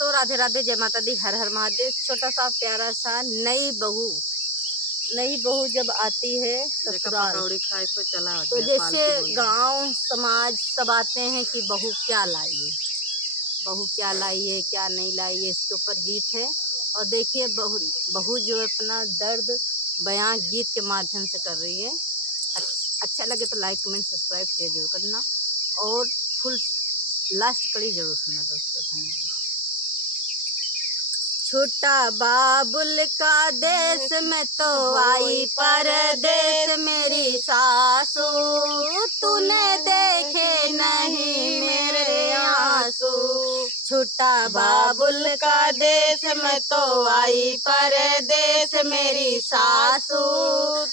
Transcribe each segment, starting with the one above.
दोस्तों राधे राधे, जय माता दी, हर हर महादेव। छोटा सा प्यारा सा नई बहू जब आती है ससुराल तो जैसे गांव समाज सब आते हैं कि बहू क्या लाई है क्या नहीं लाई है, इसके ऊपर गीत है। और देखिए बहू जो अपना दर्द बयां गीत के माध्यम से कर रही है। अच्छा लगे तो लाइक कमेंट सब्सक्राइब शेयर जरूर करना और फुल लास्ट कड़ी जरूर सुनना दोस्तों। धन्यवाद। छोटा बाबुल का देश में तो आई परदेश मेरी सासू, तूने देखे नहीं मेरे आंसू। छोटा बाबुल का देश में तो आई परदेश मेरी सासू,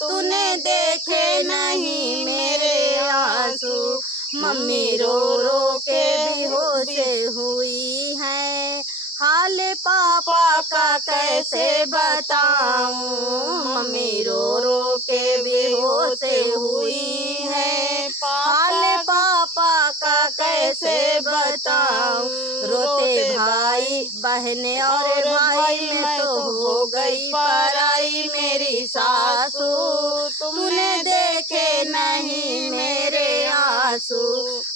तूने देखे नहीं मेरे आंसू। मम्मी रो रो के बेहोश हुई है, हाल पापा का कैसे बताऊं। मम्मी रो रो के बेहोश हुई है, हाल पापा का कैसे बताऊं। रोते भाई बहने और भाई में तो हो गई पराई मेरी सासू, तूने देखे नहीं मेरे आंसू।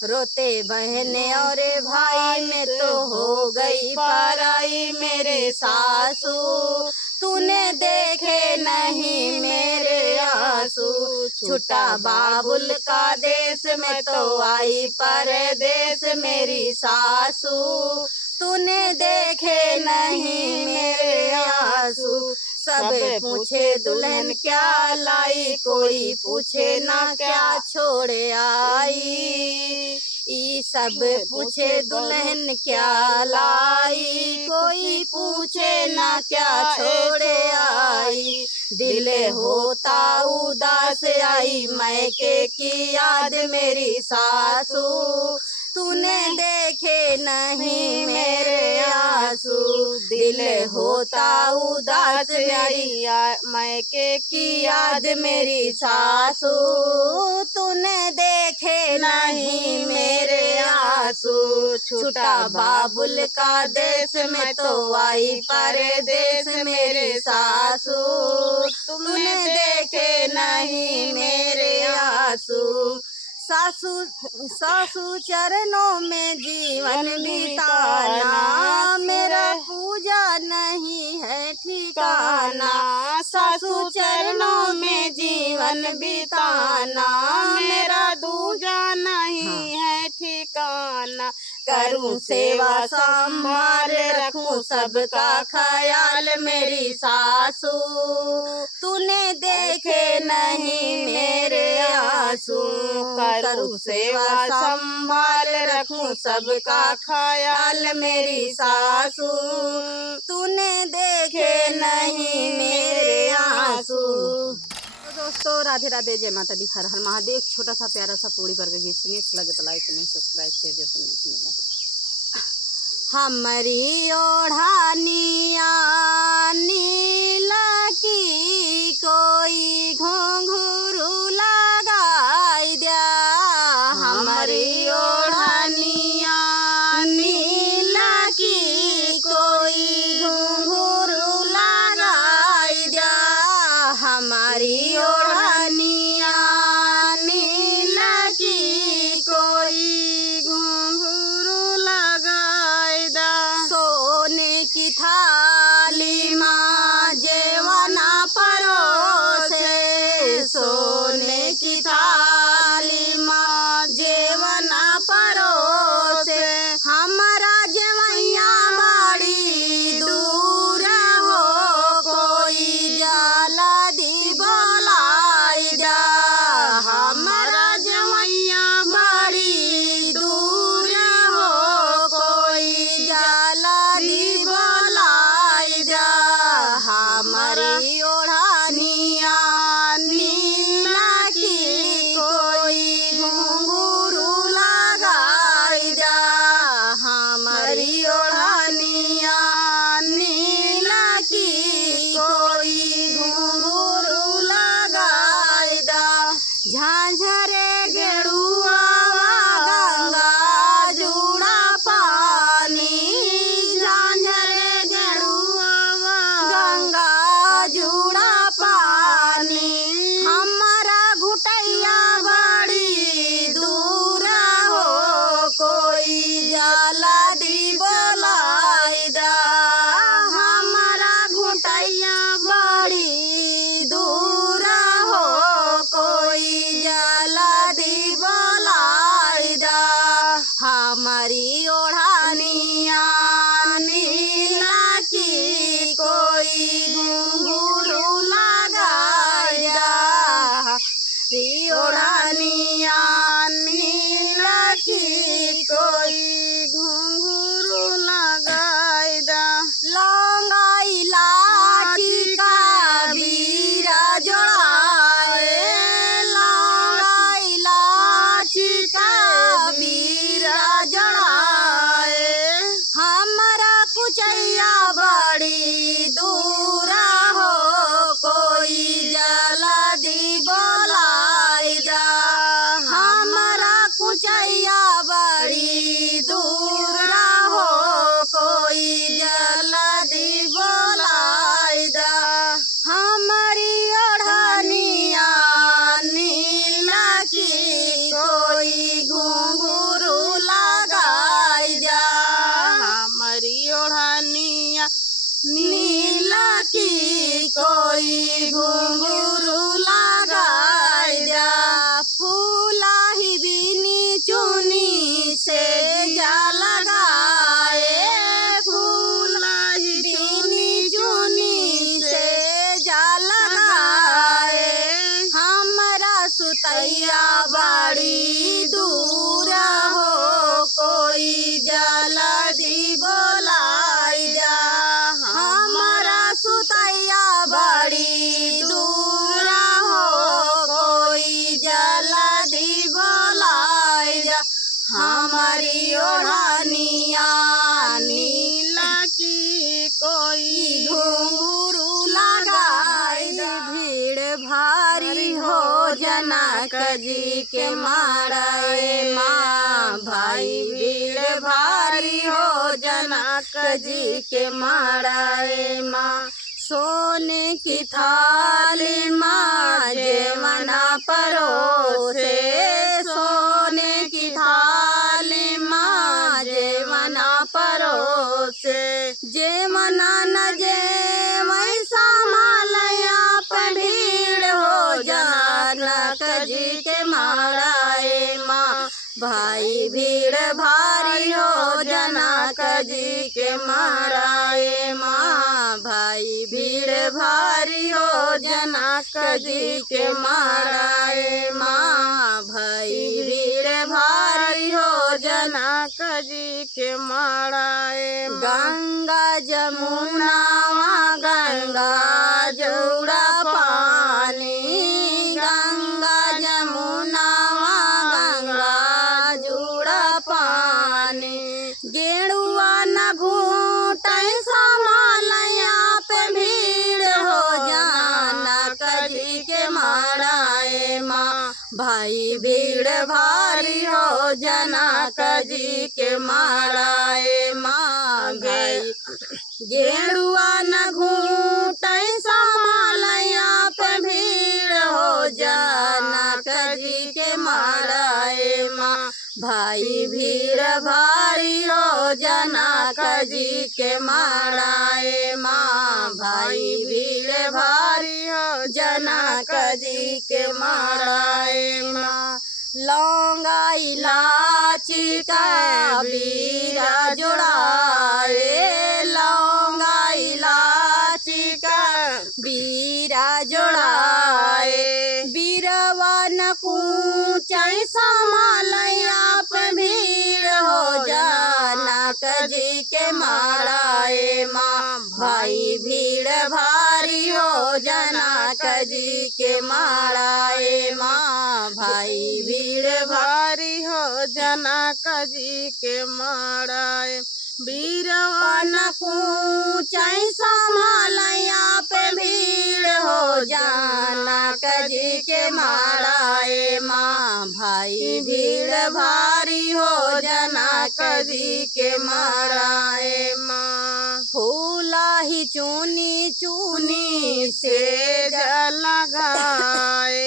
रोते बहने और भाई में तो हो गई पराई मेरे सासू, तूने देखे नहीं मेरे आंसू। छोटा बाबुल का देश में तो आई परदेश मेरी सासू, तूने देखे नहीं मेरे आंसू। सब पूछे दुल्हन क्या लाई, कोई पूछे ना क्या छोड़े आई। सब पूछे दुल्हन क्या लाई, कोई पूछे ना क्या छोड़े आई। दिल होता उदास आई मैके की याद मेरी सासू, तूने देखे नहीं मेरे आंसू। दिल होता उदास मेरी मैके की याद मेरी सासू, तूने देखे नहीं मेरे आंसू। छोटा बाबुल का देश में तो आई परदेश मेरे सासू, तूने देखे नहीं मेरे आंसू। सासू चरणों में जीवन बिताना, मेरा पूजा नहीं है ठिकाना। सासू चरणों में जीवन बिताना, मेरा दूजा नहीं है ठिकाना। करूं सेवा संभाल रखूं सबका ख्याल मेरी सासू, तूने देखे नहीं मेरे आंसू। करूं सेवा संभाल रखूं सबका ख्याल मेरी सासू, तूने देखे नहीं मेरे आंसू। तो दोस्तों राधे राधे, जय माता दी, हर हर महादेव। छोटा सा प्यारा सा पूरी भर का गीत सुनिए। अच्छा लगे तो लाइक कमेंट सब्सक्राइब शेयर जरूर करना। धन्यवाद। हमारी ओढ़ानिया नीला की, कोई घुंघरू लगाई दिया। हमारी ओढ़ानिया नीला की, कोई घुंघरू लगाई दिया। हमारी ओढ़ानिया नीला की, कोई घुंघरू लगाई दा। सोने की थाली माँ जेवना परोसे, सोने की थाली माँ जेवना परोसे। हमारा जवैया बड़ी दूर हो, कोई जाला दी बोलाई जा। हमारा जवैया बड़ी दूर हो, कोई जाला दी बोला कुचैया बड़ी दूरा हो, कोई जल्दी बोलाई जा। हमारा कुचैया बड़ी दूरा हो, कोई जल्दी बोलाई जा। हमारी ओढ़निया नीला की, कोई घुंघरू लगाई जा। हमारी ओढ़निया नीला की, कोई घुंघरू लगाई जा। फूला ही बीनी चुनी से जा लगाए, फूला ही बीनी चुनी से जा लगाए। हमारा सुतैया बड़ी दूर हो, कोई जल्दी बोलाई जा। हमारा सुतैया बड़ी दूर हो, कोई जल्दी बोलाई जा। हमारी ओढ़निया नीला की, कोई घुंघरू लगाई जा। भीड़ भारी हो जनक जी के मारे माँ, भाई भीड़ भारी हो जनक जी के मारे माँ। सोने की थाली माँ जेवना परोसे, सोने की थाली माँ जेवना परोसे। जेवना न वैसा मालया पर भीड़ हो जनक जी के माराए माँ, भाई भीड़ भारी हो जनक जी के माराए माँ, भाई भीड़ भारी हो जनक जी के माराए माँ, भाई भीड़ भारी हो जनक जी के माराए। गंगा जमुना गंगा जौड़ा पानी, गंगा जमुना गंगा जौड़ा पानी। गेरुआ न घूटे समालया पे भीड़ हो जनक जी के माराए माँ, भाई भीड़ भारी हो जनक जी के माराए माँ, भाई गेरुआ न घूटे समालया पे भीड़ हो जनक जी के माराए माँ, भाई भीड़ भारी हो जनक जी के माराए माँ, भाई भीड़ भारी हो जनक जी के माराए माँ। लौंगा इलाची का बीरा जोड़ाए, लौंगा इलाची का बीरा जोड़ाए। बीरवा न कूचै समालया पे भीड़ हो जनक जी के माराए माँ, भाई भीड़ भारी हो जनक जी के माराए माँ, भाई भीड़ भारी हो जनक जी के माराए। बीरवा न कूचै समालया पे भीड़ हो जनक जी के माराए माँ, भाई भीड़ भारी हो जनक जी के माराए माँ। फूला ही चुनी चुनी से जल लगाए,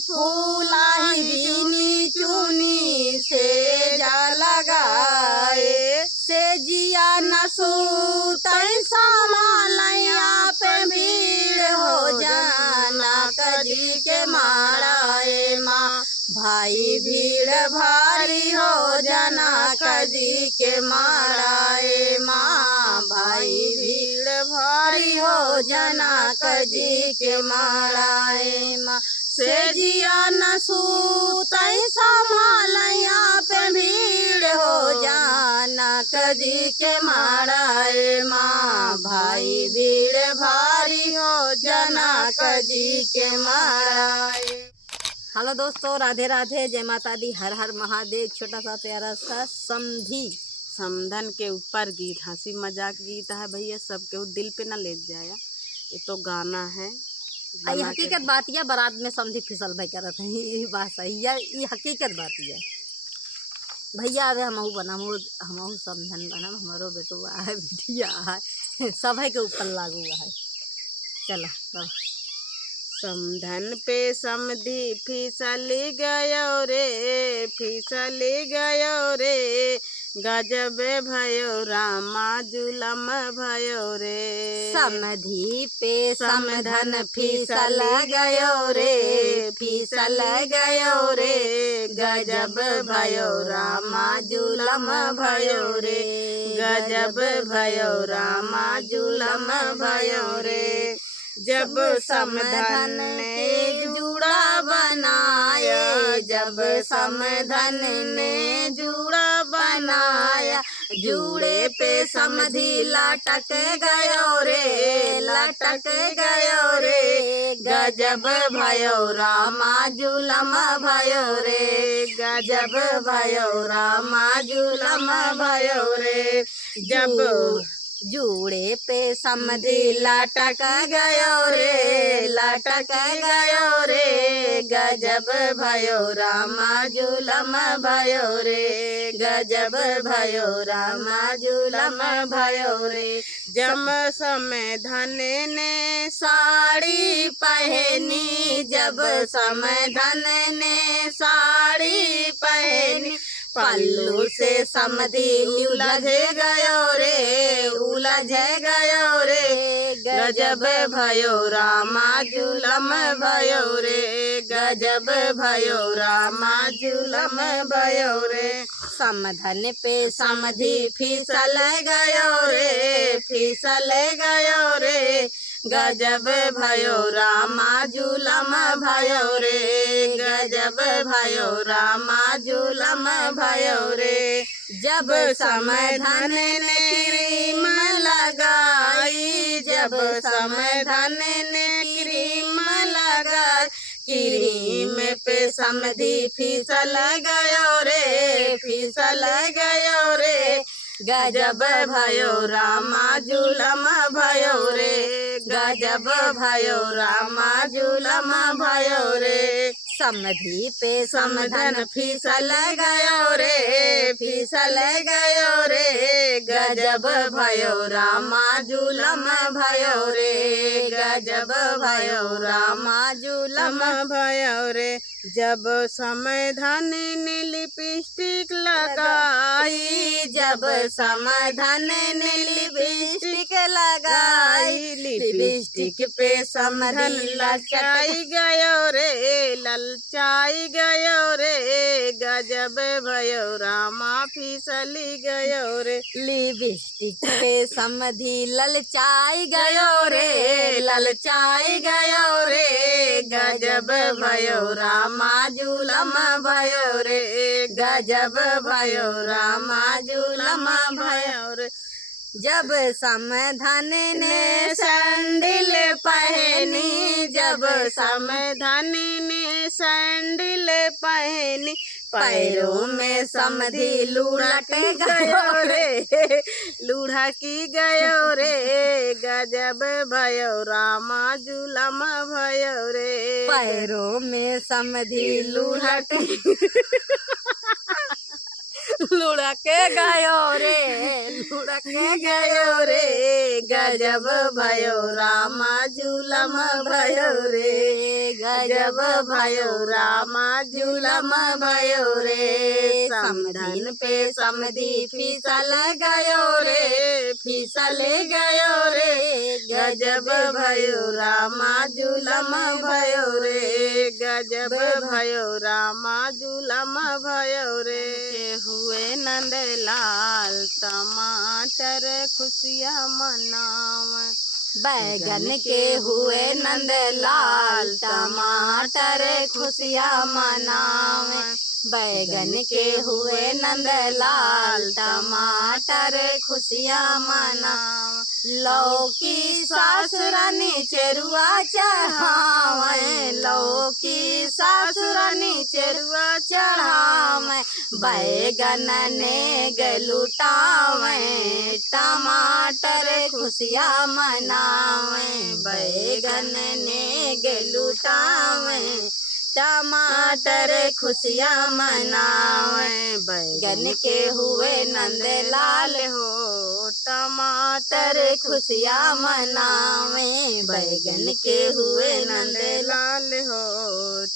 फूला ही बीनी चुनी से जल लगाए। से जिया न सूतै समालया पे भीड़ हो जनक जी के माराए माँ, भाई भीड़ भारी हो जनक जी के माराए माँ, भाई भीड़ भारी हो जनक जी के माराए माँ। से जिया न सूतै समालया पे भीड़ हो जनक जी के माराए माँ, भाई भीड़ भारी हो जनक जी के माराए। हेलो दोस्तों, राधे राधे, जय माता दी, हर हर महादेव। छोटा सा प्यारा सा समधी समधन के ऊपर गीत, हंसी मजाक गीत है भैया, सबके वो दिल पे ना ले जाया। ये तो गाना है ये हकीकत बात है। बारात में समझी फिसल भाई करत है, ये बात सही है, ये हकीकत बात है भैया। अबे हमहू बनम, हमहू समधन बनम, हमारो बेटुआ है, बिटिया है, सभी के ऊपर लागू है। चलो समधन पे समधी फिसल गयो रे, फिसल गयो रे, गजब भयो रामा जुलम भयो रे। समधी पे समधन फिसल गयो रे, फिसल गयो रे, गजब भयो रामा जुलम भयो रे, गजब भयो रामा जुलम भयो रे। जब समधन ने जूड़ा बनाया, जब समधन ने जूड़ा बनाया, जूड़े पे समधी लटक गयो रे, लटक गयो रे, गजब भयो रामा जुलम भयो रे, गजब भयो रामा जुलम भयो रे। जब जूड़े पे समधी लटक गयो रे, लटक गयो रे, गजब भयो रामा जुलम भयो रे, गजब भयो रामा जुलम भयो रे। जब समधन ने साड़ी पहनी, जब समधन ने साड़ी पहनी, पल्लू से समधी उलझ गयो रे, उलझ गयो रे, गजब भयो रामा जुलम भयो रे, गजब भयो रामा जुलम भयो रे। समधन पे समधी फिसल गयो रे, फिसल गयो रे, गजब भयो रामा जुलम भयो रे, गजब भयो रामा जुलम भयो रे। जब समधन ने क्रीम लगाई, जब समधन ने क्रीम लगाई, क्रीम पे समधी फिसल गयो रे, फिसल गयो रे, गजब भयो रामा जुलम भयो रे, गजब भयो रामा जुलम भयो रे। समधी पे समधन फिसल गयो रे, फिसल गयो रे, गजब भयो रामा जुलम भयो रे, गजब भयो रामा जुलम भयो रे। जब समधन ने लिपस्टिक लगाई, जब समधन ने लिपस्टिक लगाई, लिपस्टिक पे समधन ललचाई गयो रे, ललचाई गयो रे, गजब भयो रामा फिसली गयो रे। लिपस्टिक पे समधी ललचाई गयो रे, ललचाई गयो रे, गजब भयो रामा जुलम भयो रे, गजब भयो रामा जुलम भयो रे। जब समधन ने सैंडल पहनी, जब समधन ने सैंडल पहनी, पैरों में समधी लुढ़क गयो रे, लुढ़की गयो रे, गजब भयो रामा जुलम भयो रे। पैरों में समधी लुढ़क लुढ़के गयो रे, लुढ़के गयो रे, गजब भयो रामा जुलम भयो रे, गजब भयो रामा जुलम भयो रे। समधन पे समधी फिसल गयो रे, फिसल गयो रे, गजब भयो रामा जुलम भयो रे, गजब भयो रामा जुलम भयो रे। हुए नंदलाल टमाटर खुशियाँ मनावे, बैगन के हुए नंदलाल टमाटर खुशियाँ मनावे, बैगन के हुए नंदलाल टमाटर खुशियाँ मनावे। लौकी सासुरानी चेरुआ चढ़ावे, लौकी सासुरानी चेरुआ चढ़ावे, बैगन ने लुटावे, टमाटर खुशियाँ मनावे, बैगन ने लुटावे, टमाटर खुशियाँ मनावे, बैगन के हुए नंद लाल हो, टमाटर खुशियाँ मनावे, बैगन के हुए नंद लाल हो,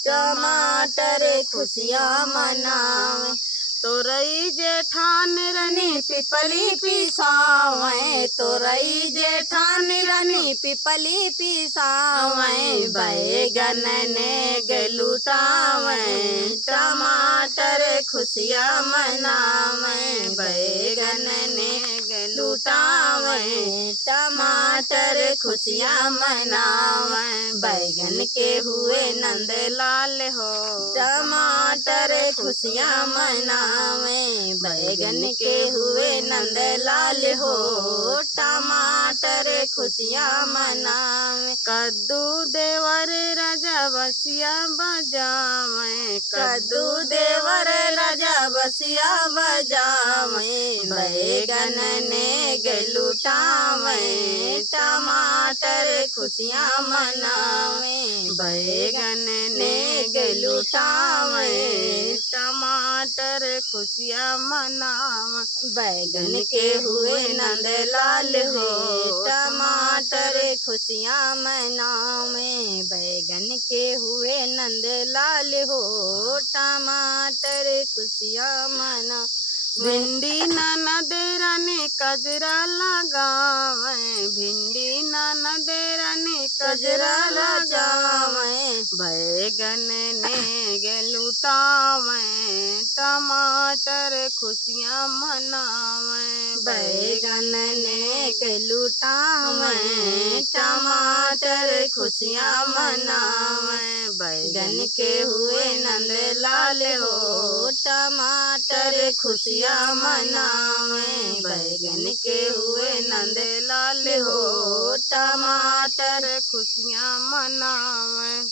टमाटर खुशियाँ मनावे, तोरई जेठान रनी पिपली पिसावे, तोरई जेठान रनी पिपली पिसावे, बैगन ने लुटावे, टमाटर खुशियाँ मनावे, बैगन ने लुटावे, टमाटर खुशियाँ मनावे, बैगन के हुए नंद लाल हो, टमाटर खुशियाँ मनावे, बैगन के हुए नंद लाल हो, टमाटर खुशियाँ मनावे, कद्दू देवर राजा बसिया बजावे, कद्दू देवर राजा बसिया बजावे, बैगन ने लुटावे, टमाटर खुशियाँ मनावे, बैगन ने लुटावे, टमाटर खुशियाँ मनावे, बैगन के हुए नंद लाल हो, टमाटर खुशियाँ मनावे, बैगन के हुए नंद लाल हो, टमाटर खुशियाँ मना, भिंडी ननद रानी कजरा लगावे, भिंडी ननद रानी कजरा लगावे, बैगन ने लुटावे, टमाटर खुशियाँ मनावे, बैगन ने लुटावे, टमाटर खुशियाँ मनावे, बैगन के हुए नंद लाल हो, टमाटर खुशियाँ मनावे, बैगन के हुए नंद लाल हो, टमाटर खुशियाँ मनावे।